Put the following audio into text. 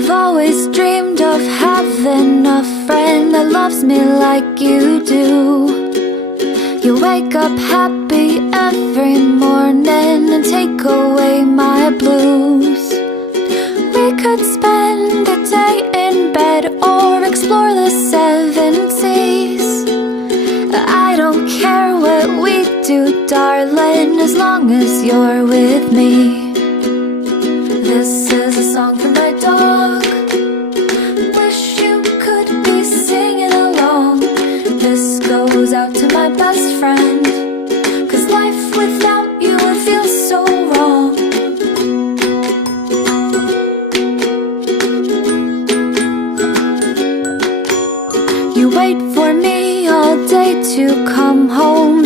I've always dreamed of having a friend that loves me like you do. You wake up happy every morning and take away my blues. We could spend a day in bed or explore the seven seas. I don't care what we do, darling, as long as you're with me. This is a song for my dog. Wish you could be singing along. This goes out to my best friend, 'cause life without you would feel so wrong. You wait for me all day to come home.